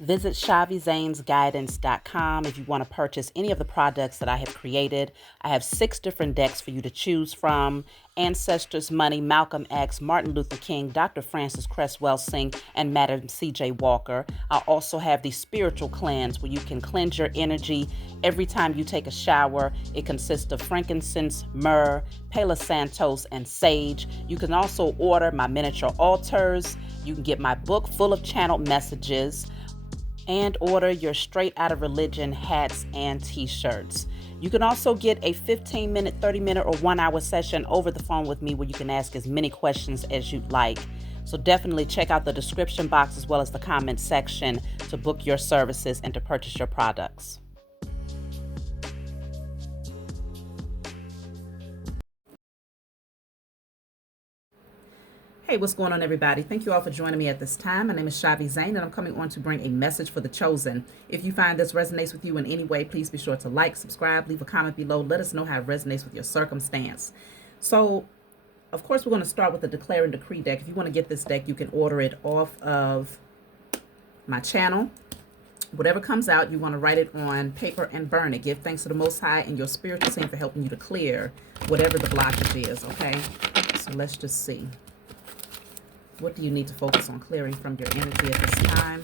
Visit ShaviZanesGuidance.com if you want to purchase any of the products that I have created. I have 6 different decks for you to choose from: Ancestors Money, Malcolm X, Martin Luther King, Dr. Francis Cresswell Singh, and Madam C.J. Walker. I also have the Spiritual Cleanse, where you can cleanse your energy every time you take a shower. It consists of frankincense, myrrh, Palo Santos, and sage. You can also order my miniature altars. You can get my book full of channeled messages, and order your Straight Outta Religion hats and t-shirts. You can also get a 15-minute, 30-minute, or 1-hour session over the phone with me where you can ask as many questions as you'd like. So definitely check out the description box as well as the comment section to book your services and to purchase your products. Hey, what's going on, everybody? Thank you all for joining me at this time. My name is Shavi Zane, and I'm coming on to bring a message for the chosen. If you find this resonates with you in any way, please be sure to like, subscribe, leave a comment below. Let us know how it resonates with your circumstance. So, of course, we're going to start with the Declare and Decree deck. If you want to get this deck, you can order it off of my channel. Whatever comes out, you want to write it on paper and burn it. Give thanks to the Most High and your spiritual team for helping you to clear whatever the blockage is, okay? So let's just see. What do you need to focus on clearing from your energy at this time?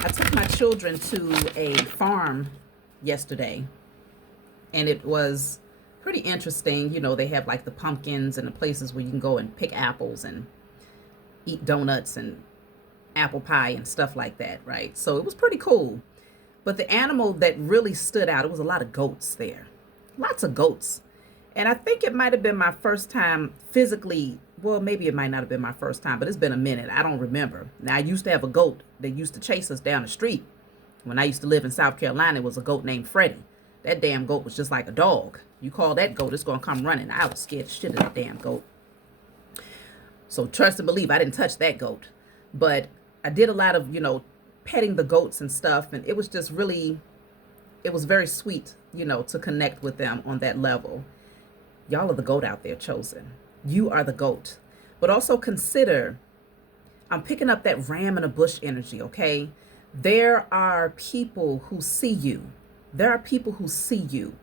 I took my children to a farm yesterday, and it was pretty interesting. You know, they have like the pumpkins and the places where you can go and pick apples and eat donuts and apple pie and stuff like that, right? So it was pretty cool. But the animal that really stood out, it was a lot of goats there. Lots of goats. And I think it might have been my first time physically. Well, maybe it might not have been my first time, but it's been a minute. I don't remember. Now, I used to have a goat that used to chase us down the street. When I used to live in South Carolina, it was a goat named Freddie. That damn goat was just like a dog. You call that goat, it's going to come running. I was scared shit of that damn goat. So trust and believe, I didn't touch that goat. But I did a lot of, petting the goats and stuff. And it was just really, it was very sweet, to connect with them on that level. Y'all are the goat out there, chosen. You are the goat. But also consider, I'm picking up that ram in a bush energy, okay? There are people who see you. There are people who see you,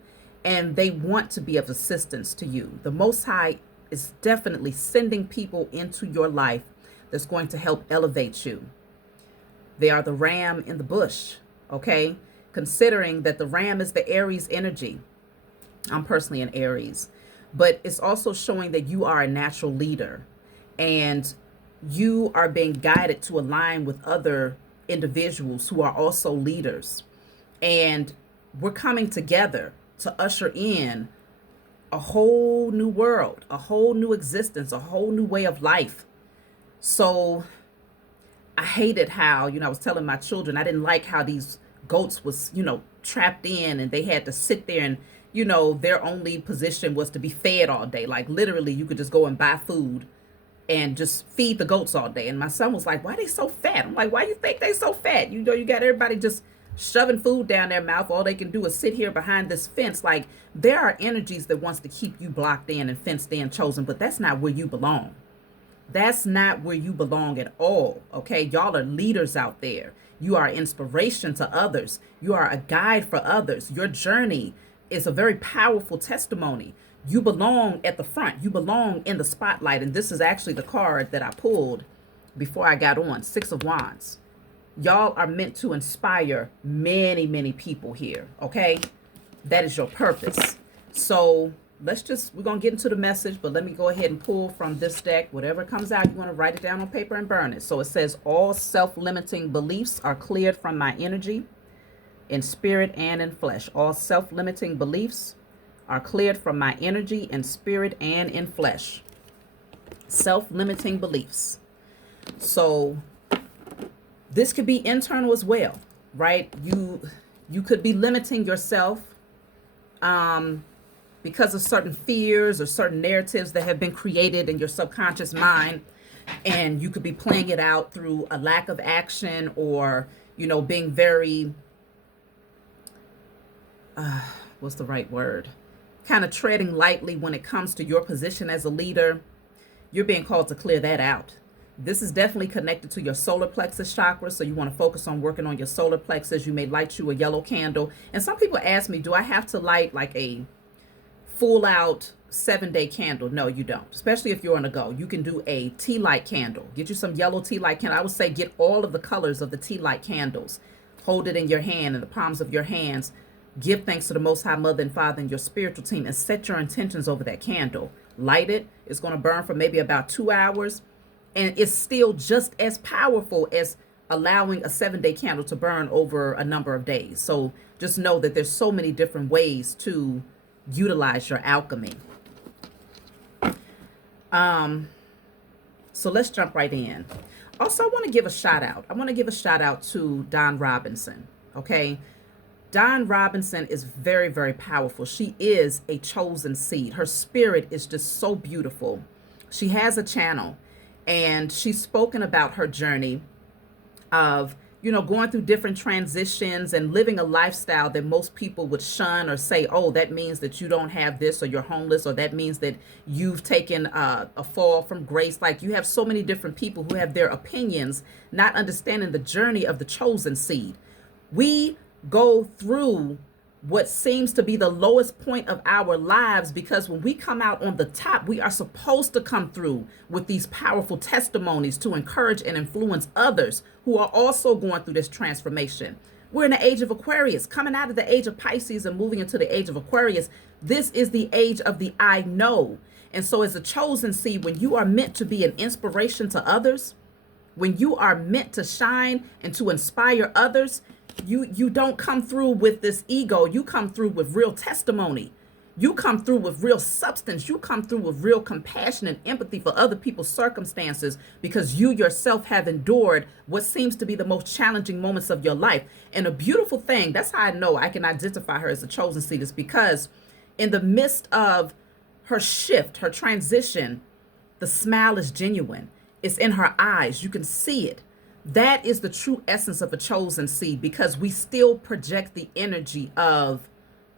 and they want to be of assistance to you. The Most High is definitely sending people into your life that's going to help elevate you. They are the ram in the bush, okay? Considering that the ram is the Aries energy. I'm personally an Aries. But it's also showing that you are a natural leader and you are being guided to align with other individuals who are also leaders. And we're coming together to usher in a whole new world, a whole new existence, a whole new way of life. So I hated how, I was telling my children, I didn't like how these goats was, trapped in and they had to sit there and their only position was to be fed all day. Like literally you could just go and buy food and just feed the goats all day. And my son was like, why are they so fat? I'm like, why you think they so fat? You got everybody just shoving food down their mouth. All they can do is sit here behind this fence. Like there are energies that wants to keep you blocked in and fenced in, chosen, but that's not where you belong. That's not where you belong at all. Okay. Y'all are leaders out there. You are inspiration to others. You are a guide for others. Your journey is a very powerful testimony. You belong at the front. You belong in the spotlight. And this is actually the card that I pulled before I got on, 6 of Wands. Y'all are meant to inspire many, many people here, okay? That is your purpose. So we're going to get into the message, but let me go ahead and pull from this deck. Whatever comes out, you want to write it down on paper and burn it. So it says, all self-limiting beliefs are cleared from my energy, in spirit and in flesh. All self-limiting beliefs are cleared from my energy in spirit and in flesh. Self-limiting beliefs. So this could be internal as well, right? You could be limiting yourself because of certain fears or certain narratives that have been created in your subconscious mind, and you could be playing it out through a lack of action or being very what's the right word? Kind of treading lightly when it comes to your position as a leader. you're being called to clear that out. This is definitely connected to your solar plexus chakra, so you want to focus on working on your solar plexus. You may light you a yellow candle. And some people ask me, do I have to light like a full out 7-day candle? No, you don't, especially if you're on a go. You can do a tea light candle. Get you some yellow tea light candle. I would say get all of the colors of the tea light candles. Hold it in your hand, in the palms of your hands. Give thanks to the Most High Mother and Father and your spiritual team, and set your intentions over that candle. Light it. It's going to burn for maybe about 2 hours. And it's still just as powerful as allowing a 7-day candle to burn over a number of days. So just know that there's so many different ways to utilize your alchemy. So let's jump right in. Also, I want to give a shout out. I want to give a shout out to Don Robinson. Okay. Don Robinson is very, very powerful. She is a chosen seed. Her spirit is just so beautiful. She has a channel, and she's spoken about her journey of, going through different transitions and living a lifestyle that most people would shun or say, oh, that means that you don't have this, or you're homeless, or that means that you've taken a fall from grace. Like, you have so many different people who have their opinions, not understanding the journey of the chosen seed. We go through what seems to be the lowest point of our lives, because when we come out on the top, we are supposed to come through with these powerful testimonies to encourage and influence others who are also going through this transformation. We're in the age of Aquarius, coming out of the age of Pisces and moving into the age of Aquarius. This is the age of the I know. And so as a chosen seed, when you are meant to be an inspiration to others, when you are meant to shine and to inspire others, you don't come through with this ego. You come through with real testimony. You come through with real substance. You come through with real compassion and empathy for other people's circumstances, because you yourself have endured what seems to be the most challenging moments of your life. And a beautiful thing, that's how I know I can identify her as a chosen seed, is because in the midst of her shift, her transition, the smile is genuine. It's in her eyes. You can see it. That is the true essence of a chosen seed, because we still project the energy of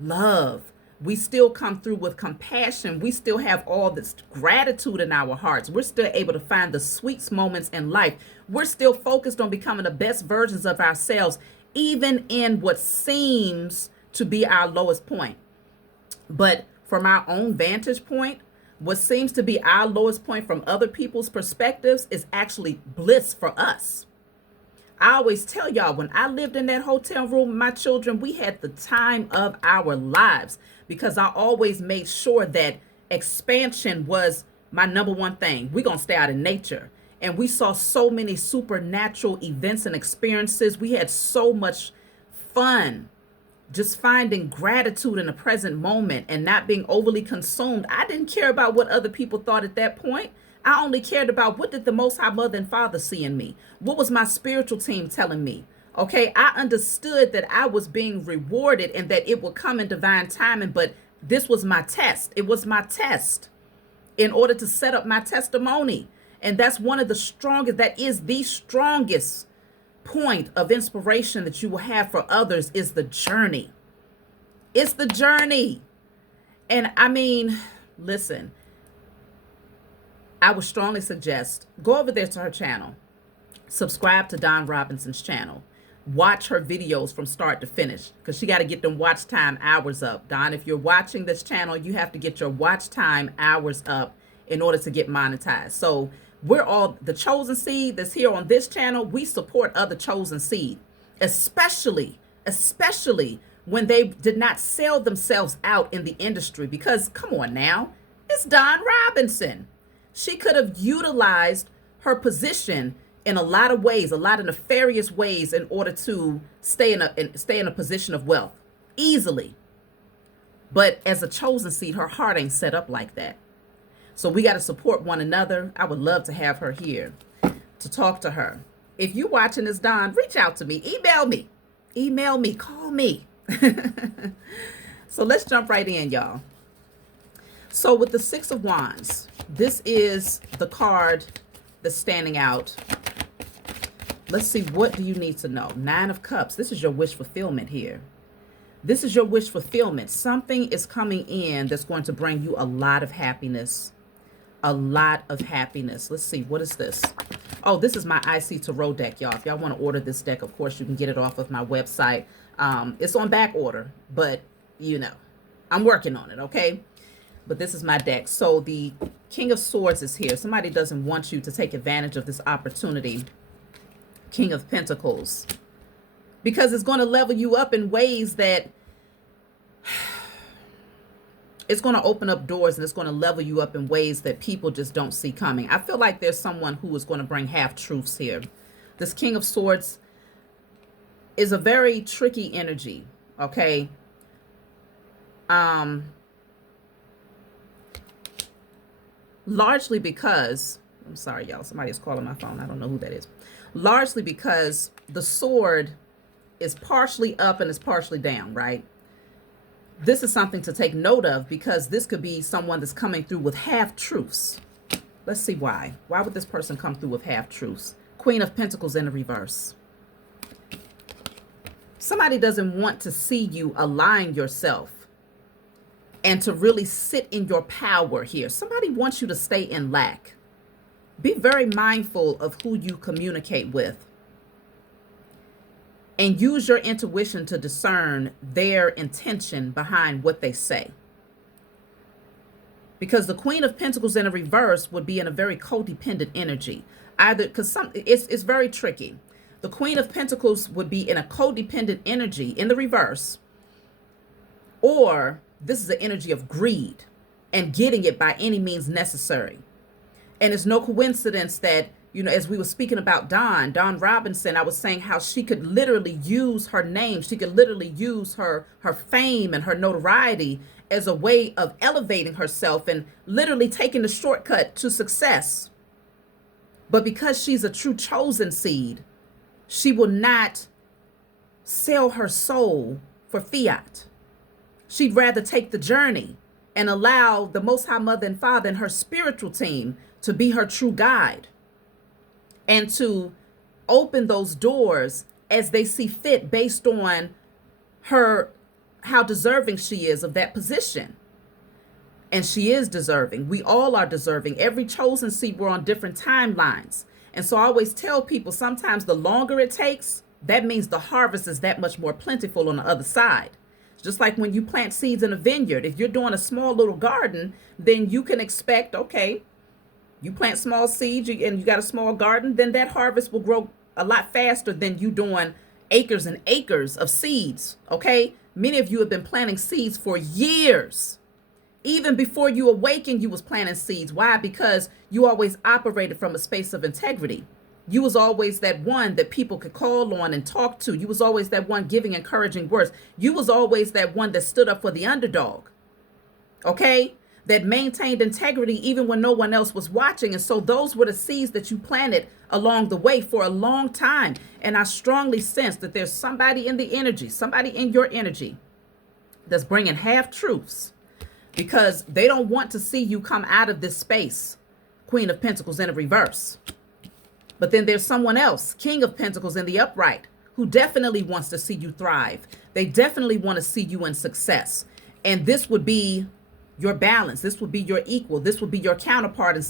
love. We still come through with compassion. We still have all this gratitude in our hearts. We're still able to find the sweet moments in life. We're still focused on becoming the best versions of ourselves, even in what seems to be our lowest point. But from our own vantage point, what seems to be our lowest point from other people's perspectives is actually bliss for us. I always tell y'all, when I lived in that hotel room with my children, we had the time of our lives, because I always made sure that expansion was my number one thing. We're going to stay out in nature. And we saw so many supernatural events and experiences. We had so much fun just finding gratitude in the present moment and not being overly consumed. I didn't care about what other people thought at that point. I only cared about, what did the Most High Mother and Father see in me? What was my spiritual team telling me? Okay, I understood that I was being rewarded and that it would come in divine timing, but this was my test. It was my test in order to set up my testimony. And that's one of the strongest, that is the strongest point of inspiration that you will have for others, is the journey. It's the journey. And I mean, listen, I would strongly suggest go over there to her channel, subscribe to Don Robinson's channel, watch her videos from start to finish, because she got to get them watch time hours up. Don, if you're watching this channel, you have to get your watch time hours up in order to get monetized. So we're all the chosen seed that's here on this channel. We support other chosen seed, especially when they did not sell themselves out in the industry, because come on now, it's Don Robinson. She could have utilized her position in a lot of ways, a lot of nefarious ways, in order to stay in a position of wealth easily. But as a chosen seed, her heart ain't set up like that. So we got to support one another. I would love to have her here to talk to her. If you're watching this, Don, reach out to me, email me, call me. So let's jump right in, y'all. So with the Six of Wands, this is the card that's standing out. Let's see, what do you need to know? Nine of Cups. This is your wish fulfillment here. This is your wish fulfillment. Something is coming in that's going to bring you a lot of happiness, a lot of happiness. Let's see, what is this? Oh, this is my IC Tarot deck, y'all. If y'all want to order this deck, of course, you can get it off of my website. It's on back order, but, you know, I'm working on it, okay? But this is my deck. So the King of Swords is here. Somebody doesn't want you to take advantage of this opportunity. King of Pentacles. Because it's going to level you up in ways that it's going to open up doors, and it's going to level you up in ways that people just don't see coming. I feel like there's someone who is going to bring half-truths here. This King of Swords is a very tricky energy, okay? Largely because, I'm sorry, y'all, somebody is calling my phone. I don't know who that is. Largely because the sword is partially up and it's partially down, right? This is something to take note of, because this could be someone that's coming through with half-truths. Let's see why. Why would this person come through with half-truths? Queen of Pentacles in the reverse. Somebody doesn't want to see you align yourself and to really sit in your power here. Somebody wants you to stay in lack. Be very mindful of who you communicate with. And use your intuition to discern their intention behind what they say. Because the Queen of Pentacles in a reverse would be in a very codependent energy. Either because it's very tricky. The Queen of Pentacles would be in a codependent energy in the reverse. Or this is the energy of greed and getting it by any means necessary. And it's no coincidence that, you know, as we were speaking about Dawn Robinson, I was saying how she could literally use her name. She could literally use her fame and her notoriety as a way of elevating herself and literally taking the shortcut to success. But because she's a true chosen seed, she will not sell her soul for fiat. She'd rather take the journey and allow the Most High Mother and Father and her spiritual team to be her true guide, and to open those doors as they see fit based on her, how deserving she is of that position. And she is deserving. We all are deserving. Every chosen seed, we're on different timelines. And so I always tell people, sometimes the longer it takes, that means the harvest is that much more plentiful on the other side. Just like when you plant seeds in a vineyard, if you're doing a small little garden, then you can expect, okay, you plant small seeds and you got a small garden, then that harvest will grow a lot faster than you doing acres and acres of seeds, okay? Many of you have been planting seeds for years. Even before you awakened, you was planting seeds. Why? Because you always operated from a space of integrity. You was always that one that people could call on and talk to. You was always that one giving encouraging words. You was always that one that stood up for the underdog, okay? That maintained integrity even when no one else was watching. And so those were the seeds that you planted along the way for a long time. And I strongly sense that there's somebody in the energy, somebody in your energy that's bringing half-truths, because they don't want to see you come out of this space. Queen of Pentacles in a reverse. But then there's someone else, King of Pentacles in the upright, who definitely wants to see you thrive. They definitely want to see you in success. And this would be your balance. This would be your equal. This would be your counterpart in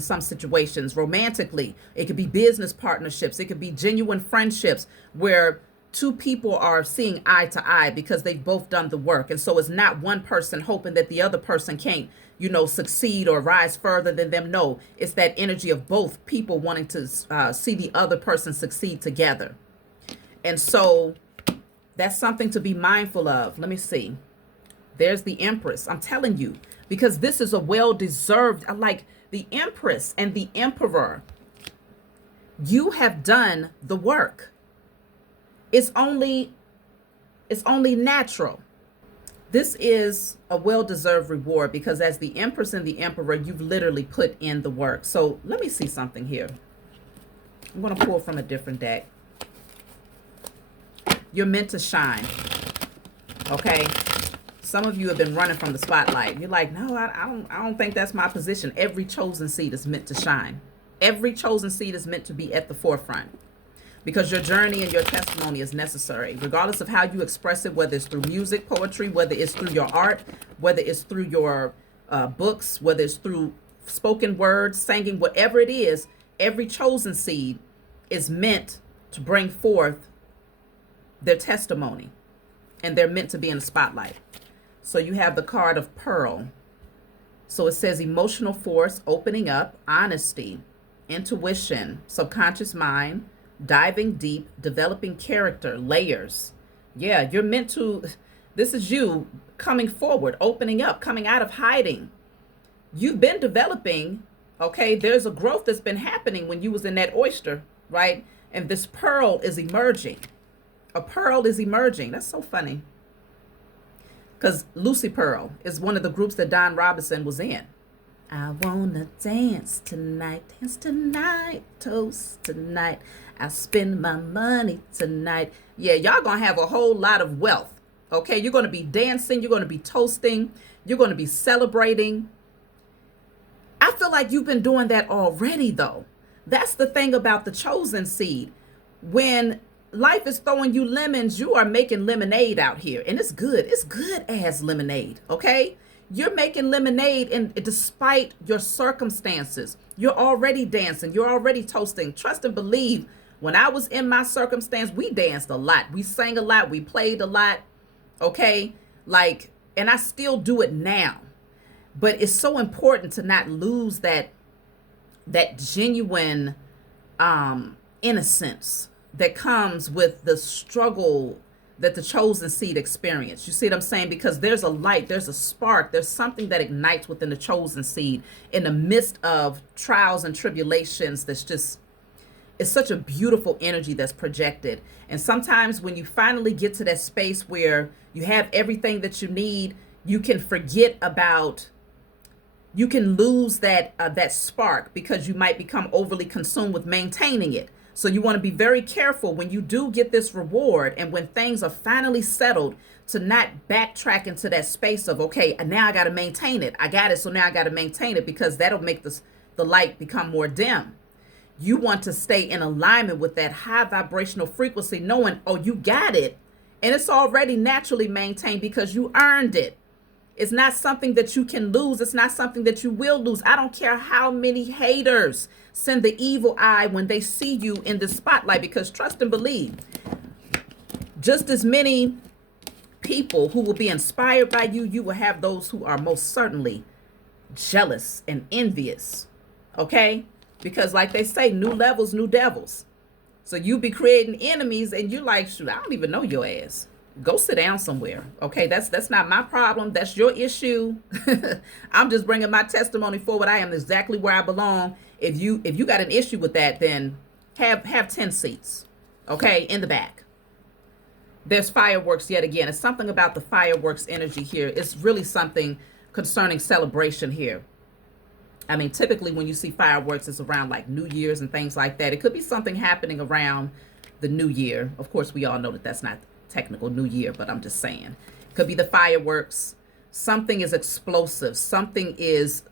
some situations. Romantically, it could be business partnerships. It could be genuine friendships where two people are seeing eye to eye because they've both done the work. And so it's not one person hoping that the other person can't, you know, succeed or rise further than them. No, it's that energy of both people wanting to see the other person succeed together. And so that's something to be mindful of. Let me see. There's the Empress. I'm telling you, because this is a well-deserved, like the Empress and the Emperor. You have done the work. It's only natural. This is a well-deserved reward, because as the Empress and the Emperor, you've literally put in the work. So let me see something here. I'm going to pull from a different deck. You're meant to shine. Okay? Some of you have been running from the spotlight. You're like, no, I don't think that's my position. Every chosen seed is meant to shine. Every chosen seed is meant to be at the forefront, because your journey and your testimony is necessary, regardless of how you express it, whether it's through music, poetry, whether it's through your art, whether it's through your books, whether it's through spoken words, singing, whatever it is, every chosen seed is meant to bring forth their testimony, and they're meant to be in the spotlight. So you have the card of Pearl. So it says emotional force, opening up, honesty, intuition, subconscious mind, diving deep, developing character, layers. Yeah, you're meant to, this is you coming forward, opening up, coming out of hiding. You've been developing, okay? There's a growth that's been happening when you was in that oyster, right? And this pearl is emerging. A pearl is emerging. That's so funny. Because Lucy Pearl is one of the groups that Don Robinson was in. I wanna dance tonight, toast tonight. I spend my money tonight. Yeah, y'all gonna have a whole lot of wealth. Okay, you're gonna be dancing, you're gonna be toasting, you're gonna be celebrating. I feel like you've been doing that already though. That's the thing about the chosen seed. When life is throwing you lemons, you are making lemonade out here. And it's good. It's good as lemonade, okay? You're making lemonade, and despite your circumstances, you're already dancing. You're already toasting. Trust and believe, when I was in my circumstance, we danced a lot. We sang a lot. We played a lot, okay? And I still do it now. But it's so important to not lose that genuine innocence that comes with the struggle that the chosen seed experience. You see what I'm saying? Because there's a light, there's a spark, there's something that ignites within the chosen seed in the midst of trials and tribulations. It's such a beautiful energy that's projected. And sometimes when you finally get to that space where you have everything that you need, you can lose that spark because you might become overly consumed with maintaining it. So you want to be very careful when you do get this reward, and when things are finally settled, to not backtrack into that space of, okay, now I got to maintain it. I got it, so now I got to maintain it, because that'll make the light become more dim. You want to stay in alignment with that high vibrational frequency, knowing, oh, you got it, and it's already naturally maintained because you earned it. It's not something that you can lose. It's not something that you will lose. I don't care how many haters send the evil eye when they see you in the spotlight, because trust and believe, just as many people who will be inspired by you, you will have those who are most certainly jealous and envious. Okay? Because like they say, new levels, new devils. So you be creating enemies, and you're like, shoot, I don't even know your ass. Go sit down somewhere. Okay, that's not my problem. That's your issue. I'm just bringing my testimony forward. I am exactly where I belong. If you got an issue with that, then have 10 seats, okay, in the back. There's fireworks yet again. It's something about the fireworks energy here. It's really something concerning celebration here. I mean, typically when you see fireworks, it's around like New Year's and things like that. It could be something happening around the new year. Of course, we all know that that's not technical new year, but I'm just saying, could be the fireworks. Something is explosive. Something is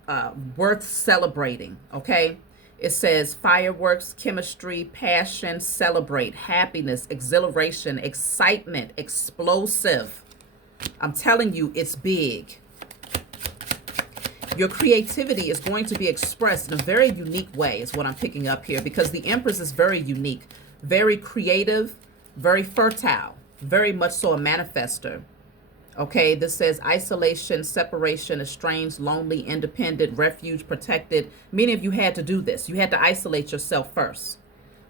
worth celebrating. Okay. It says fireworks, chemistry, passion, celebrate, happiness, exhilaration, excitement, explosive. I'm telling you, it's big. Your creativity is going to be expressed in a very unique way, is what I'm picking up here, because the Empress is very unique, very creative, very fertile. Very much so a manifester. Okay, this says isolation, separation, estranged, lonely, independent, refuge, protected. Many of you had to do this. You had to isolate yourself first.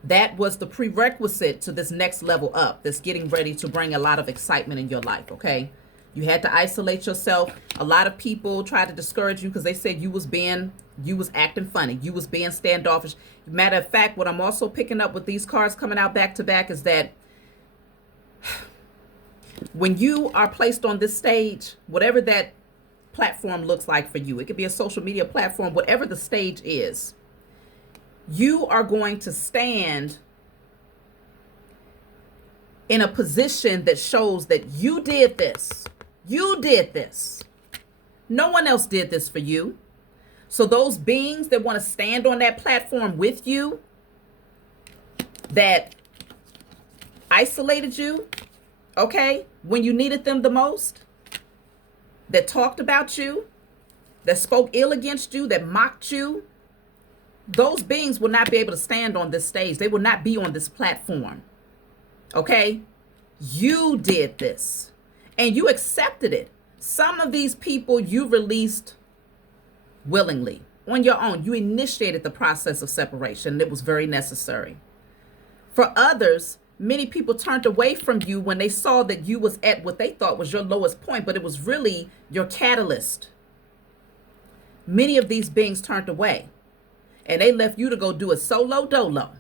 That was the prerequisite to this next level up that's getting ready to bring a lot of excitement in your life, okay? You had to isolate yourself. A lot of people tried to discourage you because they said you was acting funny. You was being standoffish. Matter of fact, what I'm also picking up with these cards coming out back to back is that when you are placed on this stage, whatever that platform looks like for you, it could be a social media platform, whatever the stage is, you are going to stand in a position that shows that you did this. You did this. No one else did this for you. So those beings that want to stand on that platform with you, that isolated you, okay, when you needed them the most, that talked about you, that spoke ill against you, that mocked you, those beings will not be able to stand on this stage. They will not be on this platform. Okay? You did this and you accepted it. Some of these people you released willingly on your own. You initiated the process of separation. It was very necessary. For others, many people turned away from you when they saw that you was at what they thought was your lowest point, but it was really your catalyst. Many of these beings turned away and they left you to go do a solo dolo,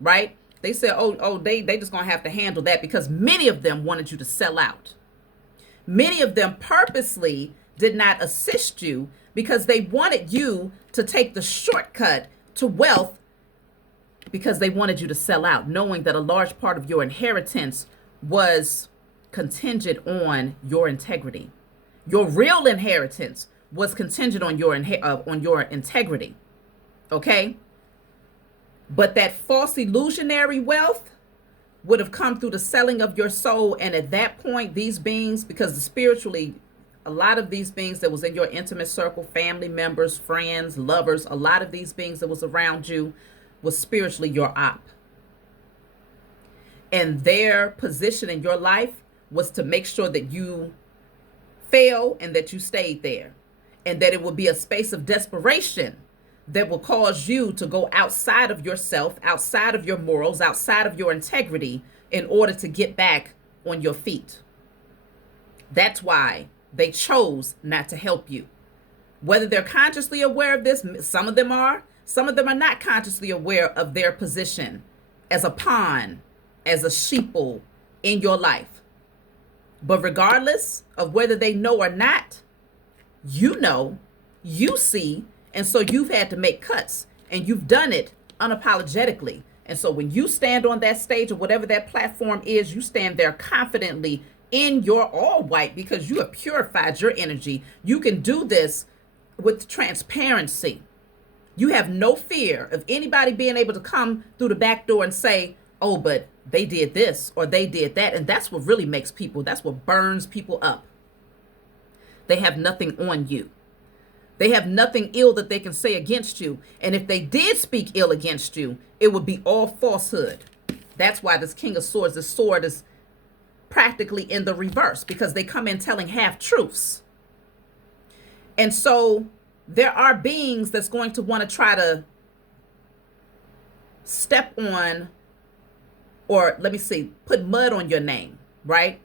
right? They said, they just gonna have to handle that, because many of them wanted you to sell out. Many of them purposely did not assist you because they wanted you to take the shortcut to wealth, because they wanted you to sell out, knowing that a large part of your inheritance was contingent on your integrity. Your real inheritance was contingent on your integrity. Okay? But that false illusionary wealth would have come through the selling of your soul. And at that point, these beings, because spiritually, a lot of these beings that was in your intimate circle, family members, friends, lovers, a lot of these beings that was around you was spiritually your op. And their position in your life was to make sure that you fail and that you stayed there. And that it would be a space of desperation that will cause you to go outside of yourself, outside of your morals, outside of your integrity, in order to get back on your feet. That's why they chose not to help you. Whether they're consciously aware of this, some of them are not consciously aware of their position as a pawn, as a sheeple in your life. But regardless of whether they know or not, you know, you see, and so you've had to make cuts, and you've done it unapologetically. And so when you stand on that stage or whatever that platform is, you stand there confidently in your all white, because you have purified your energy. You can do this with transparency. You have no fear of anybody being able to come through the back door and say, oh, but they did this or they did that. And that's what really makes people, that's what burns people up. They have nothing on you. They have nothing ill that they can say against you. And if they did speak ill against you, it would be all falsehood. That's why this King of Swords, this sword, is practically in the reverse, because they come in telling half truths. And so there are beings that's going to want to try to step on, or let me see, put mud on your name, right?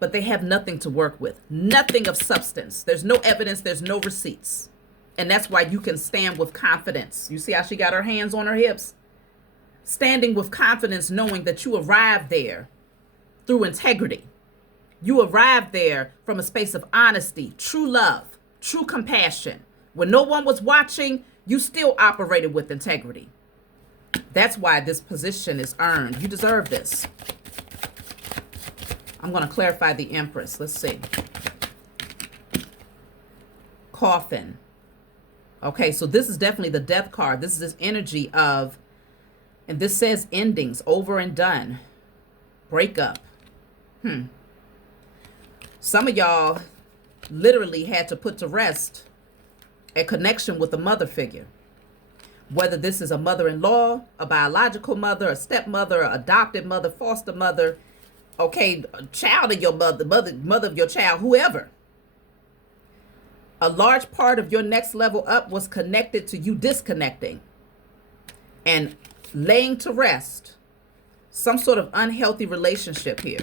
But they have nothing to work with, nothing of substance. There's no evidence, there's no receipts. And that's why you can stand with confidence. You see how she got her hands on her hips? Standing with confidence, knowing that you arrived there through integrity. You arrived there from a space of honesty, true love, true compassion. When no one was watching, you still operated with integrity. That's why this position is earned. You deserve this. I'm going to clarify the Empress. Let's see. Coffin. Okay, so this is definitely the death card. This is this energy of, and this says endings, over and done, breakup. Some of y'all literally had to put to rest a connection with a mother figure. Whether this is a mother-in-law, a biological mother, a stepmother, an adopted mother, foster mother, okay, a child of your mother of your child, whoever. A large part of your next level up was connected to you disconnecting and laying to rest some sort of unhealthy relationship here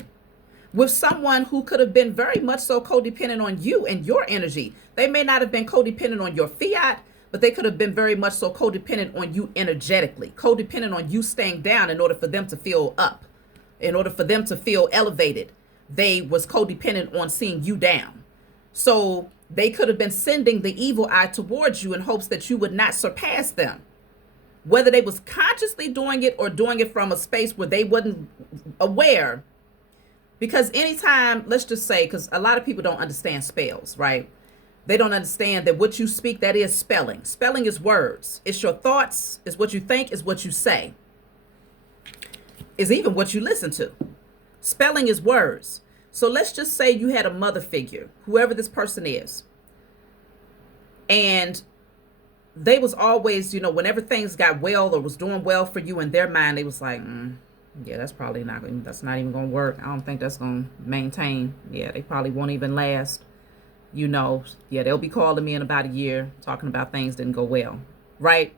with someone who could have been very much so codependent on you and your energy. They may not have been codependent on your fiat, but they could have been very much so codependent on you energetically, codependent on you staying down in order for them to feel up, in order for them to feel elevated. They was codependent on seeing you down. So they could have been sending the evil eye towards you in hopes that you would not surpass them. Whether they was consciously doing it or doing it from a space where they wasn't aware. Because anytime, let's just say, because a lot of people don't understand spells, right? They don't understand that what you speak, that is spelling. Spelling is words. It's your thoughts. It's what you think. It's what you say. It's even what you listen to. Spelling is words. So let's just say you had a mother figure, whoever this person is. And they was always, whenever things got well or was doing well for you in their mind, they was like, yeah, that's probably not going, that's not even going to work. I don't think that's going to maintain. Yeah, they probably won't even last. Yeah, they'll be calling me in about a year talking about things didn't go well, right?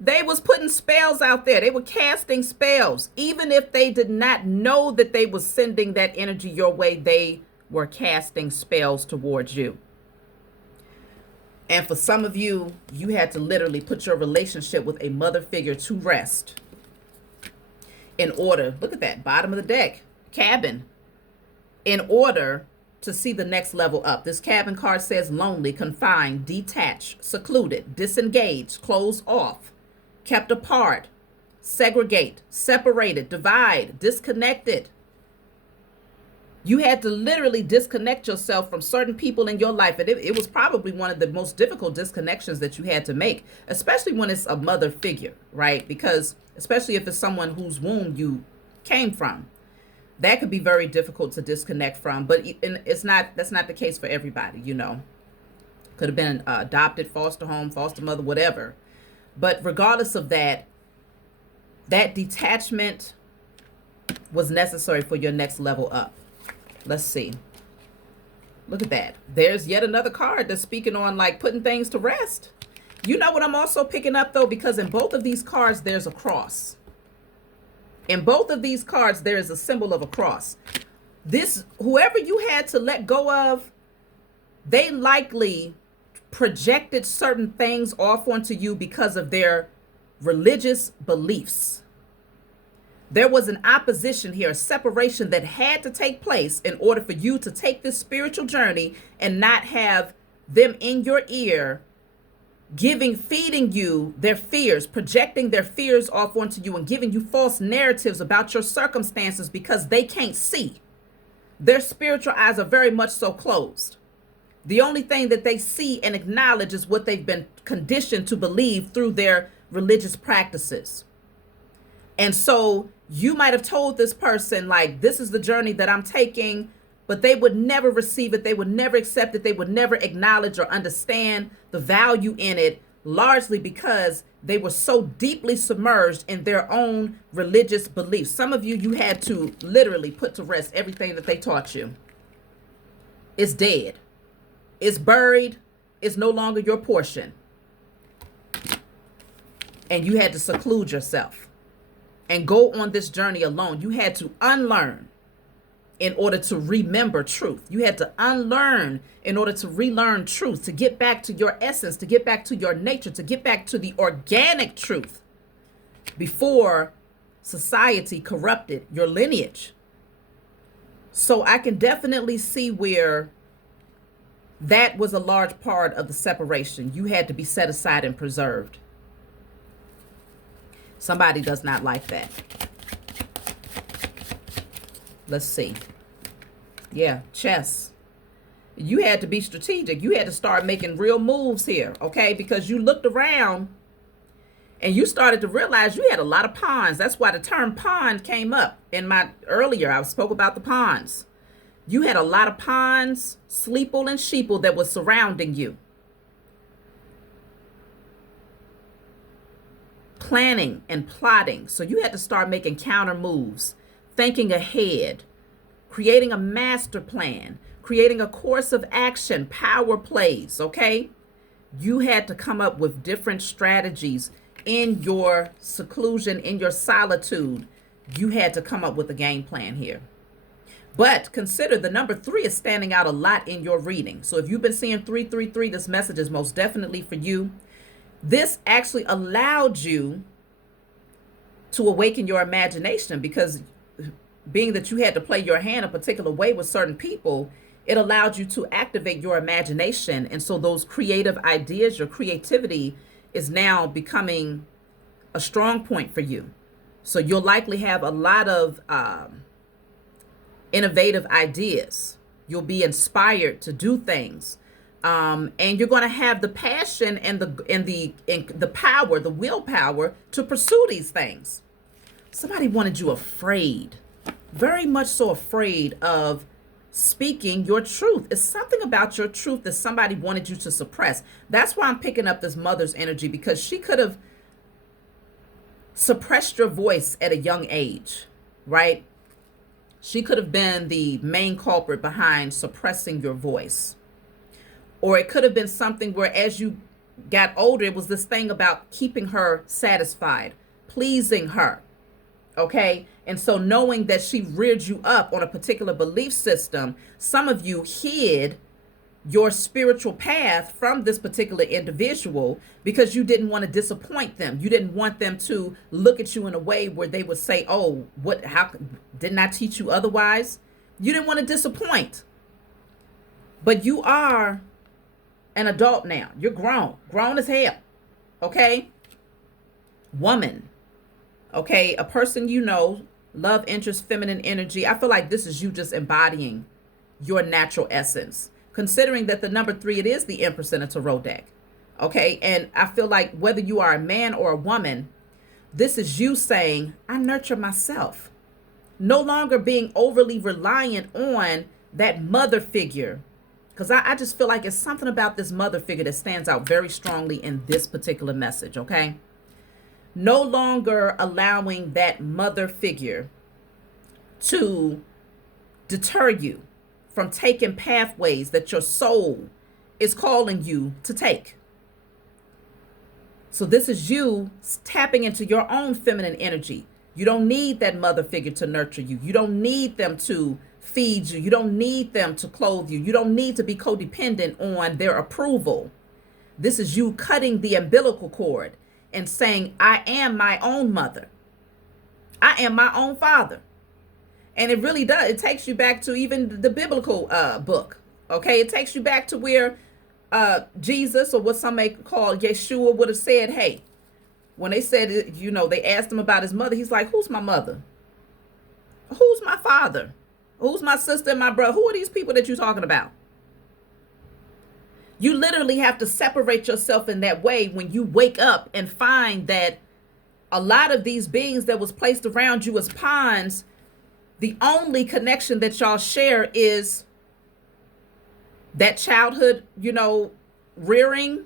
They was putting spells out there. They were casting spells. Even if they did not know that they was sending that energy your way, they were casting spells towards you. And for some of you, you had to literally put your relationship with a mother figure to rest in order, look at that, bottom of the deck, cabin, in order to see the next level up. This cabin card says lonely, confined, detached, secluded, disengaged, closed off, kept apart, segregate, separated, divide, disconnected. You had to literally disconnect yourself from certain people in your life. And it was probably one of the most difficult disconnections that you had to make, especially when it's a mother figure, right? Because especially if it's someone whose womb you came from, that could be very difficult to disconnect from. But that's not the case for everybody, Could have been adopted, foster home, foster mother, whatever. But regardless of that detachment was necessary for your next level up. Let's see. Look at that. There's yet another card that's speaking on like putting things to rest. You know what I'm also picking up though, because in both of these cards, there's a cross. In both of these cards, there is a symbol of a cross. Whoever you had to let go of, they likely projected certain things off onto you because of their religious beliefs. There was an opposition here, a separation that had to take place in order for you to take this spiritual journey and not have them in your ear feeding you their fears, projecting their fears off onto you and giving you false narratives about your circumstances because they can't see. Their spiritual eyes are very much so closed. The only thing that they see and acknowledge is what they've been conditioned to believe through their religious practices. And so you might have told this person, like, this is the journey that I'm taking, but they would never receive it. They would never accept it. They would never acknowledge or understand the value in it, largely because they were so deeply submerged in their own religious beliefs. Some of you had to literally put to rest everything that they taught you. It's dead. It's buried. It's no longer your portion. And you had to seclude yourself and go on this journey alone. You had to unlearn in order to remember truth. You had to unlearn in order to relearn truth, to get back to your essence, to get back to your nature, to get back to the organic truth before society corrupted your lineage. So I can definitely see where that was a large part of the separation. You had to be set aside and preserved. Somebody does not like that. Let's see. Yeah, chess. You had to be strategic. You had to start making real moves here, okay? Because you looked around and you started to realize you had a lot of pawns. That's why the term pawn came up in my earlier. I spoke about the pawns. You had a lot of pawns, sleeple and sheeple that was surrounding you. Planning and plotting. So you had to start making counter moves, thinking ahead, creating a master plan, creating a course of action, power plays, okay? You had to come up with different strategies in your seclusion, in your solitude. You had to come up with a game plan here. But consider the number 3 is standing out a lot in your reading. So if you've been seeing 333, this message is most definitely for you. This actually allowed you to awaken your imagination, because being that you had to play your hand a particular way with certain people, it allowed you to activate your imagination. And so those creative ideas, your creativity is now becoming a strong point for you. So you'll likely have a lot of innovative ideas. You'll be inspired to do things. And you're going to have the passion and the power, the willpower to pursue these things. Somebody wanted you afraid, very much so afraid of speaking your truth. It's something about your truth that somebody wanted you to suppress. That's why I'm picking up this mother's energy, because she could have suppressed your voice at a young age, right? She could have been the main culprit behind suppressing your voice. Or it could have been something where as you got older, it was this thing about keeping her satisfied, pleasing her. Okay. And so knowing that she reared you up on a particular belief system, some of you hid your spiritual path from this particular individual because you didn't want to disappoint them. You didn't want them to look at you in a way where they would say, oh, how didn't I teach you otherwise? You didn't want to disappoint. But you are an adult now. You're grown as hell. Okay. Woman. Okay. A person, love, interest, feminine energy. I feel like this is you just embodying your natural essence. Considering that the number 3, it is the Empress in a tarot deck. Okay. And I feel like whether you are a man or a woman, this is you saying, I nurture myself. No longer being overly reliant on that mother figure. Because I just feel like it's something about this mother figure that stands out very strongly in this particular message. Okay. No longer allowing that mother figure to deter you from taking pathways that your soul is calling you to take. So this is you tapping into your own feminine energy. You don't need that mother figure to nurture you. You don't need them to feed you. You don't need them to clothe you. You don't need to be codependent on their approval. This is you cutting the umbilical cord and saying, I am my own mother. I am my own father. And it really does. It takes you back to even the biblical book. Okay. It takes you back to where Jesus, or what some may call Yeshua, would have said, hey, when they said, they asked him about his mother, he's like, who's my mother? Who's my father? Who's my sister and my brother? Who are these people that you're talking about? You literally have to separate yourself in that way when you wake up and find that a lot of these beings that was placed around you as pawns, the only connection that y'all share is that childhood, rearing,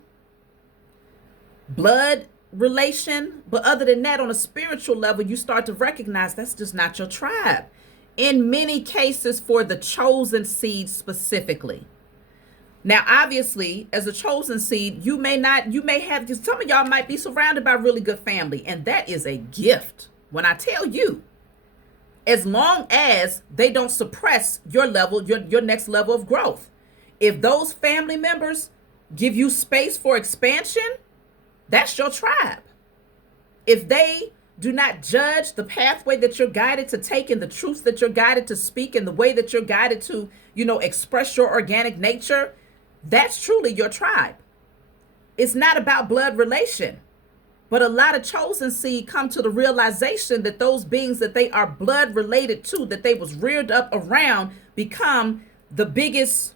blood relation. But other than that, on a spiritual level, you start to recognize that's just not your tribe. In many cases, for the chosen seed specifically. Now, obviously, as a chosen seed, you may have, some of y'all might be surrounded by really good family. And that is a gift. When I tell you, as long as they don't suppress your level, your next level of growth. If those family members give you space for expansion, that's your tribe. If they do not judge the pathway that you're guided to take and the truths that you're guided to speak and the way that you're guided to, express your organic nature, that's truly your tribe. It's not about blood relation. But a lot of chosen seed come to the realization that those beings that they are blood related to, that they was reared up around, become the biggest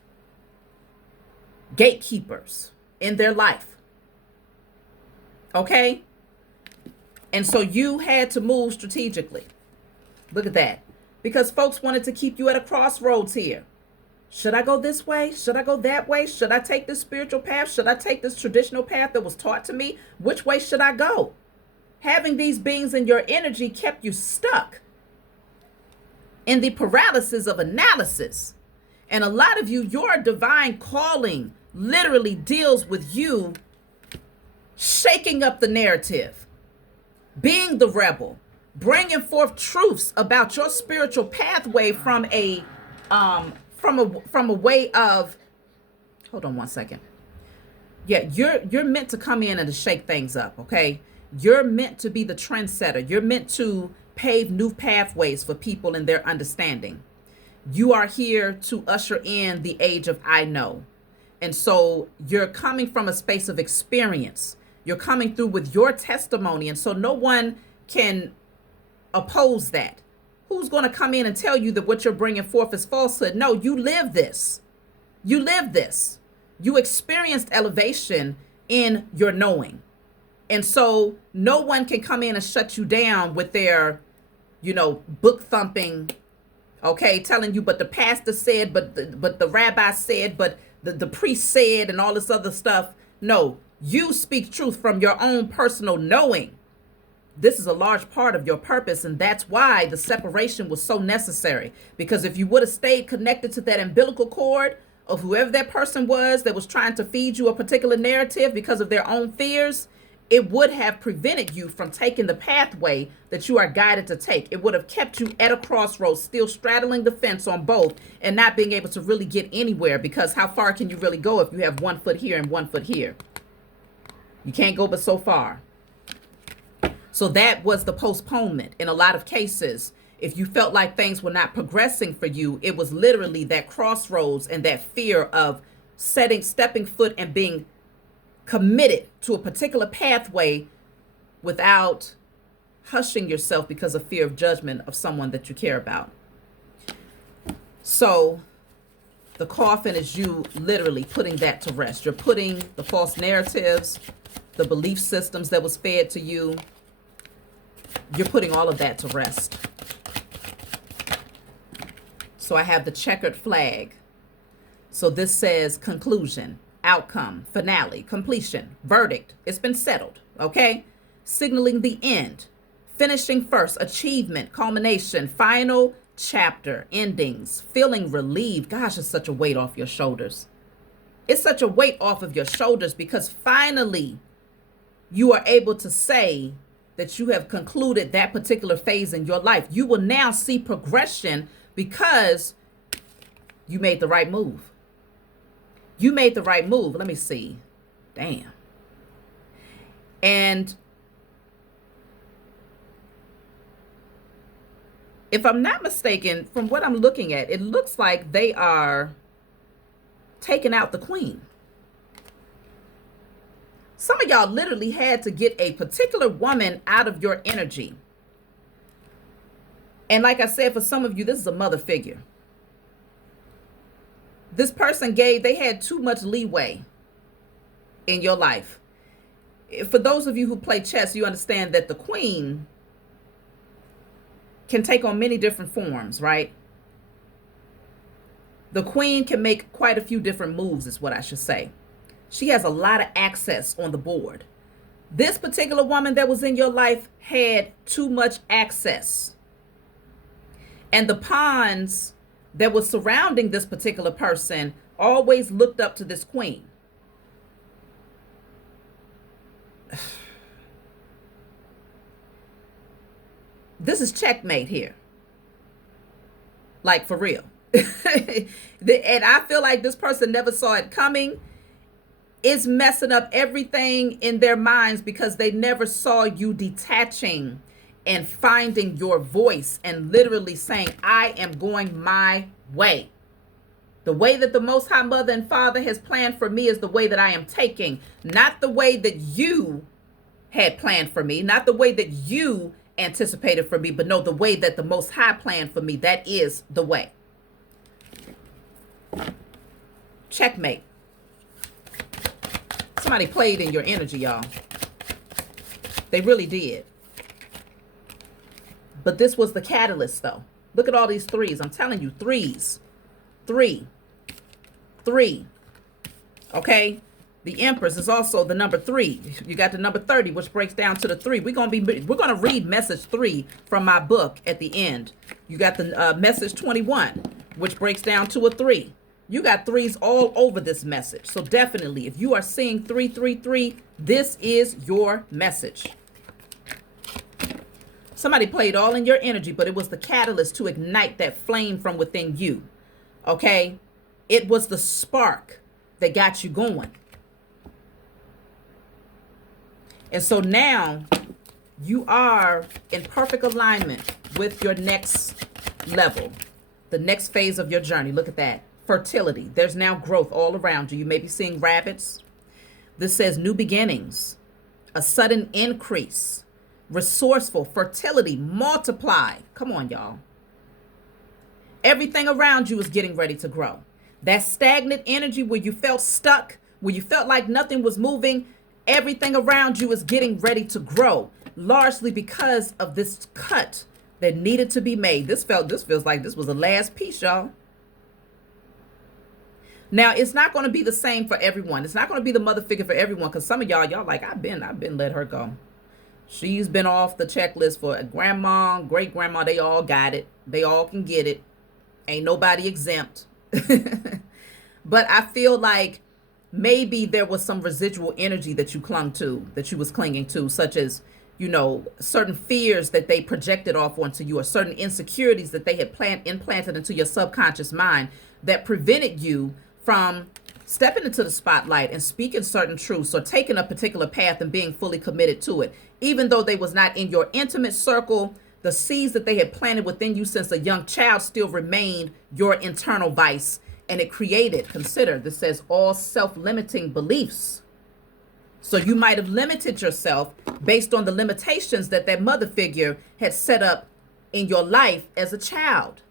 gatekeepers in their life. Okay? And so you had to move strategically. Look at that. Because folks wanted to keep you at a crossroads here. Should I go this way? Should I go that way? Should I take this spiritual path? Should I take this traditional path that was taught to me? Which way should I go? Having these beings in your energy kept you stuck in the paralysis of analysis. And a lot of you, your divine calling literally deals with you shaking up the narrative, being the rebel, bringing forth truths about your spiritual pathway from a way of, hold on one second. Yeah, you're meant to come in and to shake things up, okay? You're meant to be the trendsetter. You're meant to pave new pathways for people in their understanding. You are here to usher in the age of I know. And so you're coming from a space of experience. You're coming through with your testimony. And so no one can oppose that. Who's going to come in and tell you that what you're bringing forth is falsehood? No, you live this. You live this. You experienced elevation in your knowing. And so no one can come in and shut you down with their, book thumping Okay, telling you, but the pastor said, but the rabbi said, but the priest said, and all this other stuff. No, you speak truth from your own personal knowing. This is a large part of your purpose, and that's why the separation was so necessary. Because if you would have stayed connected to that umbilical cord of whoever that person was that was trying to feed you a particular narrative because of their own fears, it would have prevented you from taking the pathway that you are guided to take. It would have kept you at a crossroads, still straddling the fence on both and not being able to really get anywhere, because how far can you really go if you have 1 foot here and 1 foot here? You can't go but so far. So that was the postponement. In a lot of cases, if you felt like things were not progressing for you, it was literally that crossroads and that fear of stepping foot and being committed to a particular pathway without hushing yourself because of fear of judgment of someone that you care about. So the coffin is you literally putting that to rest. You're putting the false narratives, the belief systems that was fed to you. You're putting all of that to rest. So I have the checkered flag. So this says conclusion, outcome, finale, completion, verdict. It's been settled, okay? Signaling the end, finishing first, achievement, culmination, final chapter, endings, feeling relieved. Gosh, it's such a weight off your shoulders. It's such a weight off of your shoulders because finally you are able to say that you have concluded that particular phase in your life. You will now see progression because you made the right move. You made the right move. Let me see. Damn. And if I'm not mistaken, from what I'm looking at, it looks like they are taking out the queen. Some of y'all literally had to get a particular woman out of your energy. And like I said, for some of you, this is a mother figure. This person they had too much leeway in your life. For those of you who play chess, you understand that the queen can take on many different forms, right? The queen can make quite a few different moves, is what I should say. She has a lot of access on the board. This particular woman that was in your life had too much access. And the pawns that were surrounding this particular person always looked up to this queen. This is checkmate here. Like, for real. And I feel like this person never saw it coming. It's messing up everything in their minds because they never saw you detaching and finding your voice and literally saying, I am going my way. The way that the Most High Mother and Father has planned for me is the way that I am taking, not the way that you had planned for me, not the way that you anticipated for me, but no, the way that the Most High planned for me. That is the way. Checkmate. Somebody played in your energy, y'all. They really did. But this was the catalyst, though. Look at all these threes. I'm telling you, threes. 3. 3. Okay? The Empress is also the number 3. You got the number 30, which breaks down to the 3. We're gonna read message 3 from my book at the end. You got the message 21, which breaks down to a 3. You got 3s all over this message. So definitely, if you are seeing 333, this is your message. Somebody played all in your energy, but it was the catalyst to ignite that flame from within you. Okay? It was the spark that got you going. And so now you are in perfect alignment with your next level, the next phase of your journey. Look at that. Fertility. There's now growth all around you. You may be seeing rabbits. This says new beginnings, a sudden increase, resourceful, fertility, multiply. Come on, y'all. Everything around you is getting ready to grow. That stagnant energy where you felt stuck, where you felt like nothing was moving, everything around you is getting ready to grow, largely because of this cut that needed to be made. This feels like this was the last piece, y'all. Now, it's not going to be the same for everyone. It's not going to be the mother figure for everyone, because some of y'all like, I've been let her go. She's been off the checklist for grandma, great grandma. They all got it. They all can get it. Ain't nobody exempt. But I feel like maybe there was some residual energy that you clung to, that you was clinging to, such as, you know, certain fears that they projected off onto you, or certain insecurities that they had implanted into your subconscious mind that prevented you from stepping into the spotlight and speaking certain truths, or taking a particular path and being fully committed to it. Even though they was not in your intimate circle, the seeds that they had planted within you since a young child still remained your internal vice. And it created, consider, this says, all self-limiting beliefs. So you might have limited yourself based on the limitations that that mother figure had set up in your life as a child.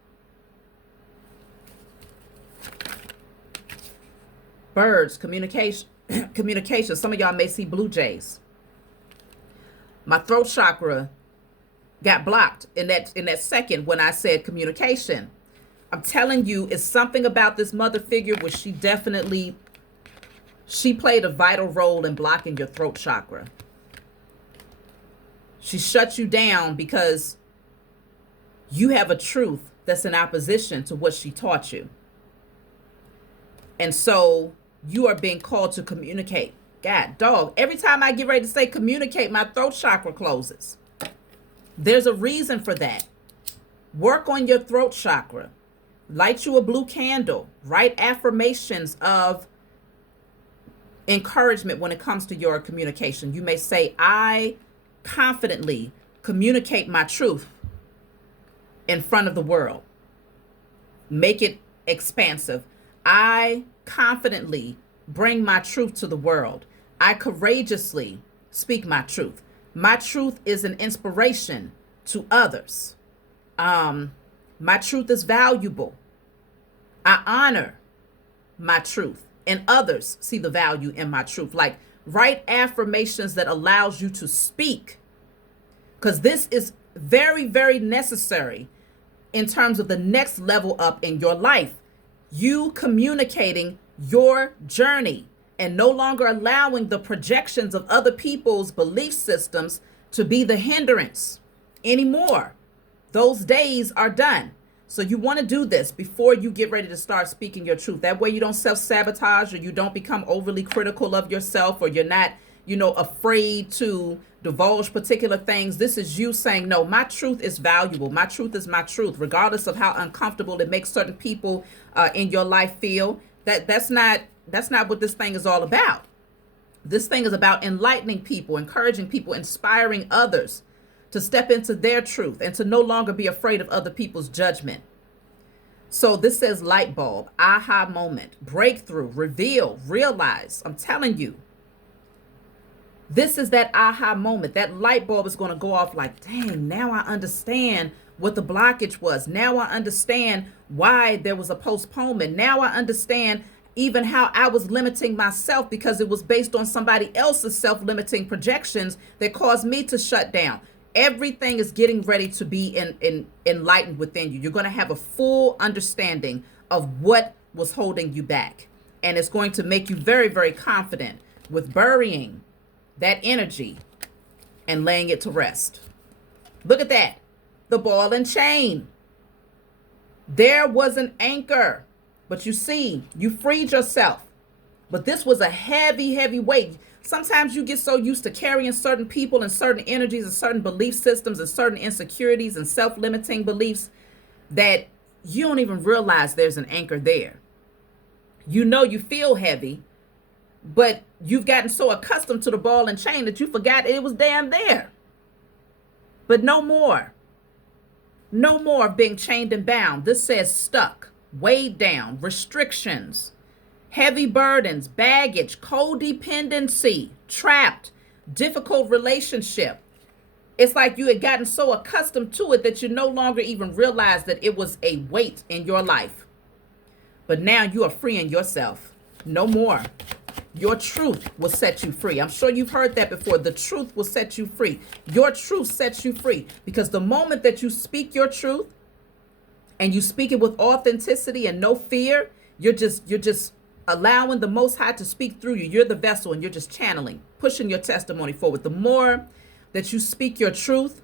Birds, communication. Communication. Some of y'all may see blue jays. My throat chakra got blocked in that second when I said communication. I'm telling you, it's something about this mother figure where she played a vital role in blocking your throat chakra. She shut you down because you have a truth that's in opposition to what she taught you. And so you are being called to communicate. God, dog, every time I get ready to say communicate, my throat chakra closes. There's a reason for that. Work on your throat chakra. Light you a blue candle. Write affirmations of encouragement when it comes to your communication. You may say, I confidently communicate my truth in front of the world. Make it expansive. I confidently bring my truth to the world. I courageously speak my truth. My truth is an inspiration to others. My truth is valuable. I honor my truth, and others see the value in my truth. Like, write affirmations that allows you to speak, because this is very, very necessary in terms of the next level up in your life. You communicating your journey and no longer allowing the projections of other people's belief systems to be the hindrance anymore. Those days are done. So you want to do this before you get ready to start speaking your truth. That way you don't self-sabotage, or you don't become overly critical of yourself, or you're not, afraid to divulge particular things. This is you saying, no, my truth is valuable. My truth is my truth, regardless of how uncomfortable it makes certain people in your life feel. That's not what this thing is all about. This thing is about enlightening people, encouraging people, inspiring others to step into their truth and to no longer be afraid of other people's judgment. So this says light bulb, aha moment, breakthrough, reveal, realize. I'm telling you, this is that aha moment. That light bulb is going to go off like, dang, now I understand what the blockage was. Now I understand why there was a postponement. Now I understand even how I was limiting myself because it was based on somebody else's self-limiting projections that caused me to shut down. Everything is getting ready to be enlightened within you. You're going to have a full understanding of what was holding you back. And it's going to make you very, very confident with burying that energy and laying it to rest. Look at that. The ball and chain. There was an anchor, but you see, you freed yourself. But this was a heavy, heavy weight. Sometimes you get so used to carrying certain people and certain energies and certain belief systems and certain insecurities and self-limiting beliefs that you don't even realize there's an anchor there. You feel heavy, but you've gotten so accustomed to the ball and chain that you forgot it was damn there. But no more. No more of being chained and bound. This says stuck, weighed down, restrictions, heavy burdens, baggage, codependency, trapped, difficult relationship. It's like you had gotten so accustomed to it that you no longer even realized that it was a weight in your life. But now you are freeing yourself. No more. Your truth will set you free. I'm sure you've heard that before. The truth will set you free. Your truth sets you free, because the moment that you speak your truth and you speak it with authenticity and no fear, you're just allowing the Most High to speak through you. You're the vessel, and you're just channeling, pushing your testimony forward. The more that you speak your truth,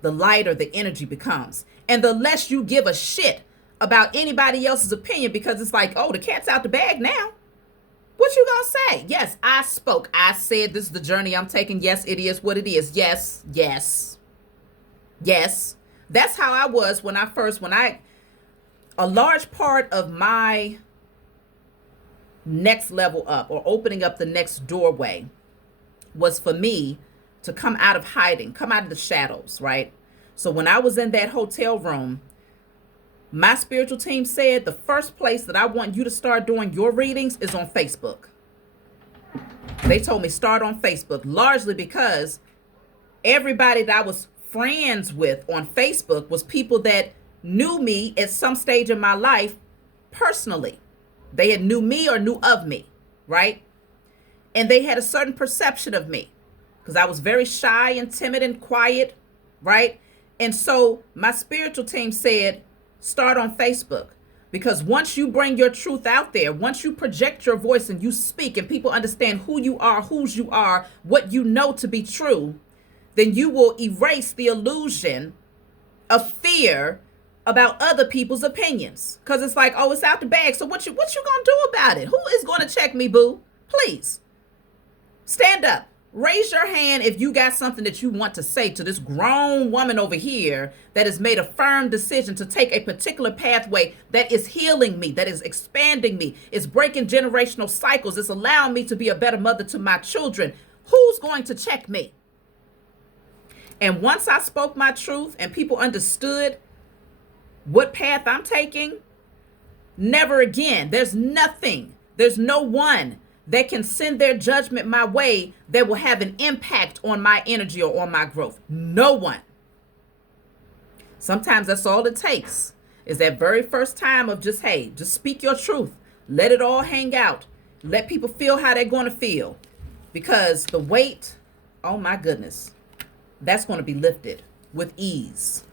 the lighter the energy becomes, and the less you give a shit about anybody else's opinion, because it's like, oh, the cat's out the bag now. What you gonna say? Yes, I spoke. I said this is the journey I'm taking. Yes, it is what it is. Yes, yes, yes. That's how I was when a large part of my next level up, or opening up the next doorway, was for me to come out of hiding, come out of the shadows, right? So when I was in that hotel room, my spiritual team said the first place that I want you to start doing your readings is on Facebook. They told me start on Facebook, largely because everybody that I was friends with on Facebook was people that knew me at some stage in my life personally. They had knew me or knew of me, right? And they had a certain perception of me because I was very shy and timid and quiet, right? And so my spiritual team said, start on Facebook, because once you bring your truth out there, once you project your voice and you speak and people understand who you are, whose you are, what you know to be true, then you will erase the illusion of fear about other people's opinions. Because it's like, oh, it's out the bag. So what you gonna do about it? Who is gonna check me, boo? Please stand up. Raise your hand if you got something that you want to say to this grown woman over here that has made a firm decision to take a particular pathway that is healing me, that is expanding me, it's breaking generational cycles, it's allowing me to be a better mother to my children. Who's going to check me? And once I spoke my truth and people understood what path I'm taking, never again. There's no one that can send their judgment my way that will have an impact on my energy or on my growth. No one. Sometimes that's all it takes, is that very first time of just, hey, just speak your truth. Let it all hang out. Let people feel how they're going to feel. Because the weight, oh my goodness, that's going to be lifted with ease.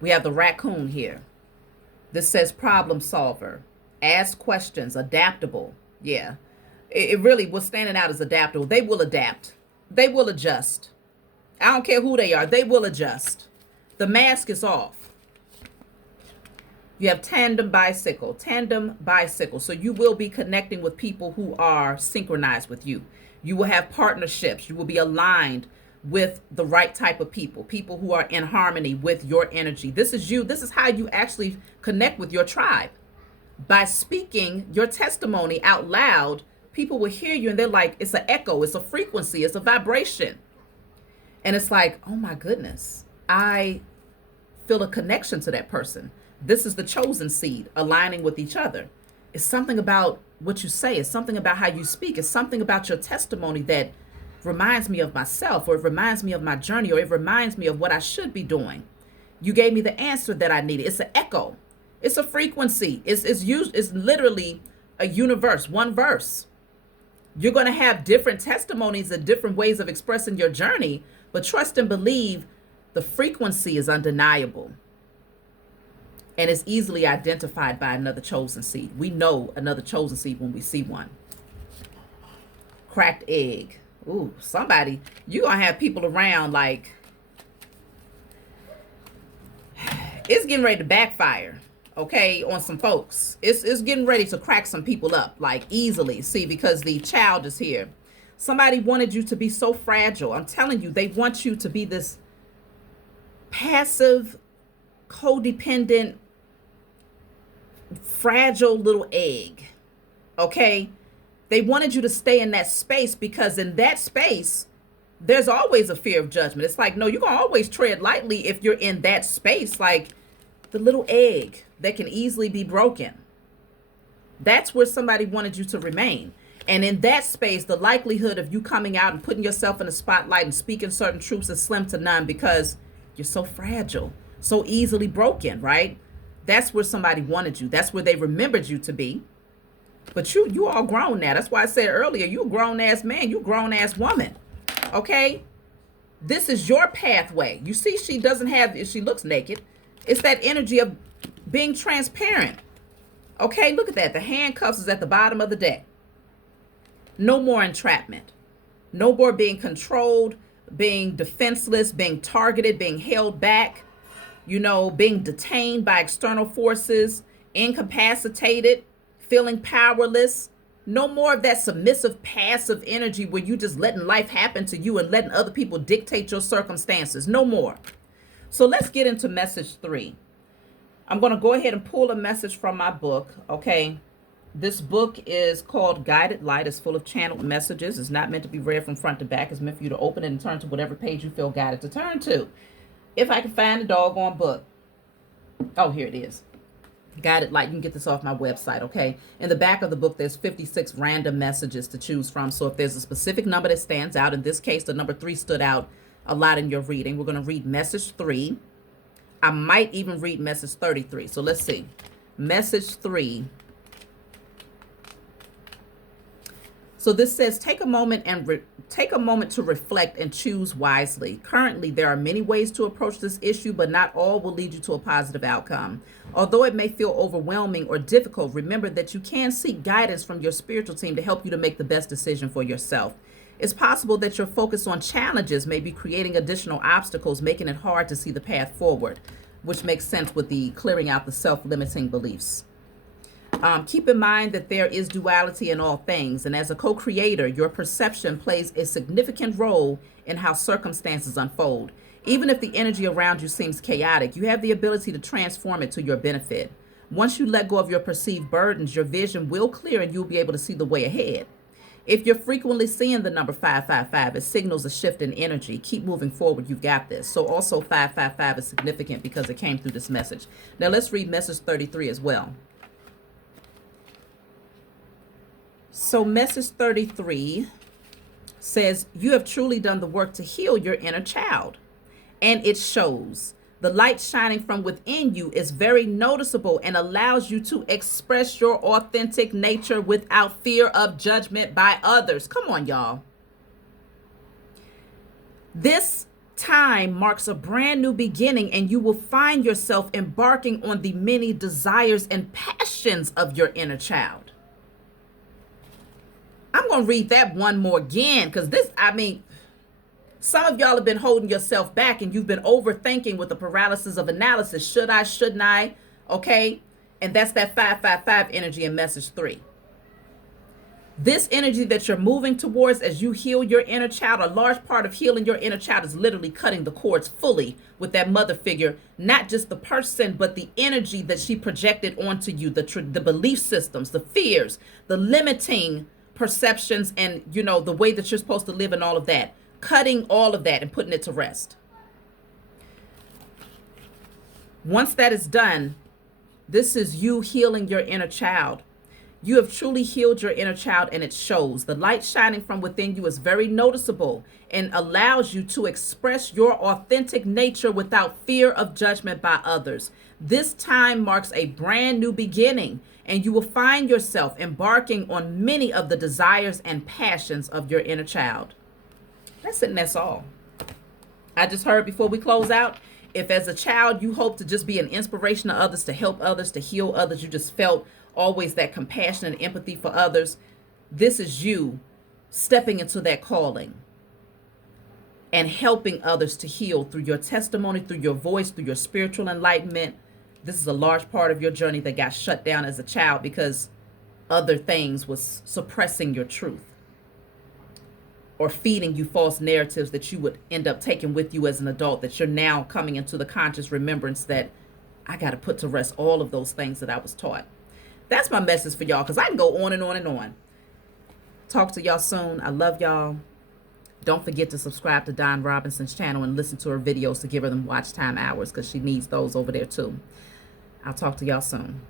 We have the raccoon here. This says problem solver, ask questions, adaptable. Yeah, it really was standing out as adaptable. They will adapt. They will adjust. I don't care who they are. They will adjust. The mask is off. You have tandem bicycle. So you will be connecting with people who are synchronized with you. You will have partnerships. You will be aligned with the right type of people who are in harmony with your energy. This is you. This is how you actually connect with your tribe. By speaking your testimony out loud, people will hear you and they're like, it's an echo, it's a frequency, it's a vibration. And it's like, oh my goodness, I feel a connection to that person. This is the chosen seed aligning with each other. It's something about what you say. It's something about how you speak. It's something about your testimony that reminds me of myself, or it reminds me of my journey, or it reminds me of what I should be doing. You gave me the answer that I needed. It's an echo. It's a frequency. It's literally a universe, one verse. You're going to have different testimonies and different ways of expressing your journey, but trust and believe the frequency is undeniable. And it's easily identified by another chosen seed. We know another chosen seed when we see one. Cracked egg. Ooh, somebody, you're going to have people around like, it's getting ready to backfire. Okay, on some folks. It's getting ready to crack some people up, like easily. See, because the child is here. Somebody wanted you to be so fragile. I'm telling you, they want you to be this passive, codependent, fragile little egg. Okay? They wanted you to stay in that space, because in that space, there's always a fear of judgment. It's like, no, you're going to always tread lightly if you're in that space. Like the little egg that can easily be broken. That's where somebody wanted you to remain. And in that space, the likelihood of you coming out and putting yourself in the spotlight and speaking certain truths is slim to none, because you're so fragile, so easily broken, right? That's where somebody wanted you. That's where they remembered you to be. But you all grown now. That's why I said earlier, you a grown ass man, you a grown ass woman. Okay? This is your pathway. You see, she doesn't have, she looks naked. It's that energy of being transparent. Okay, look at that. The handcuffs is at the bottom of the deck. No more entrapment. No more being controlled, being defenseless, being targeted, being held back, being detained by external forces, incapacitated, feeling powerless. No more of that submissive, passive energy where you just letting life happen to you and letting other people dictate your circumstances. No more. So let's get into message 3. I'm going to go ahead and pull a message from my book. Okay. This book is called Guided Light. It's full of channeled messages. It's not meant to be read from front to back. It's meant for you to open it and turn to whatever page you feel guided to turn to. If I can find the doggone book. Oh, here it is. Guided Light. You can get this off my website, okay? In the back of the book, there's 56 random messages to choose from. So if there's a specific number that stands out, in this case, the number 3 stood out a lot in your reading. We're going to read message 3. I might even read message 33. So let's see. Message 3. So this says, take a moment to reflect and choose wisely. Currently, there are many ways to approach this issue, but not all will lead you to a positive outcome. Although it may feel overwhelming or difficult, remember that you can seek guidance from your spiritual team to help you to make the best decision for yourself. It's possible that your focus on challenges may be creating additional obstacles, making it hard to see the path forward, which makes sense with the clearing out the self-limiting beliefs. Keep in mind that there is duality in all things, and as a co-creator, your perception plays a significant role in how circumstances unfold. Even if the energy around you seems chaotic, you have the ability to transform it to your benefit. Once you let go of your perceived burdens, your vision will clear and you'll be able to see the way ahead. If you're frequently seeing the number 555, it signals a shift in energy. Keep moving forward. You've got this. So also 555 is significant because it came through this message. Now let's read message 33 as well. So message 33 says, you have truly done the work to heal your inner child, and it shows. The light shining from within you is very noticeable and allows you to express your authentic nature without fear of judgment by others. Come on, y'all. This time marks a brand new beginning, and you will find yourself embarking on the many desires and passions of your inner child. I'm going to read that one more again because some of y'all have been holding yourself back and you've been overthinking with the paralysis of analysis. Should I? Shouldn't I? Okay. And that's that 555 energy in message 3. This energy that you're moving towards as you heal your inner child, a large part of healing your inner child is literally cutting the cords fully with that mother figure, not just the person, but the energy that she projected onto you, the belief systems, the fears, the limiting perceptions, and the way that you're supposed to live and all of that. Cutting all of that and putting it to rest. Once that is done, this is you healing your inner child. You have truly healed your inner child, and it shows. The light shining from within you is very noticeable and allows you to express your authentic nature without fear of judgment by others. This time marks a brand new beginning, and you will find yourself embarking on many of the desires and passions of your inner child. That's it, and that's all. I just heard before we close out, if as a child you hope to just be an inspiration to others, to help others, to heal others, you just felt always that compassion and empathy for others, this is you stepping into that calling and helping others to heal through your testimony, through your voice, through your spiritual enlightenment. This is a large part of your journey that got shut down as a child because other things was suppressing your truth or feeding you false narratives that you would end up taking with you as an adult, that you're now coming into the conscious remembrance that I got to put to rest all of those things that I was taught. That's my message for y'all, because I can go on and on and on. Talk to y'all soon. I love y'all. Don't forget to subscribe to Don Robinson's channel and listen to her videos to give her them watch time hours, because she needs those over there too. I'll talk to y'all soon.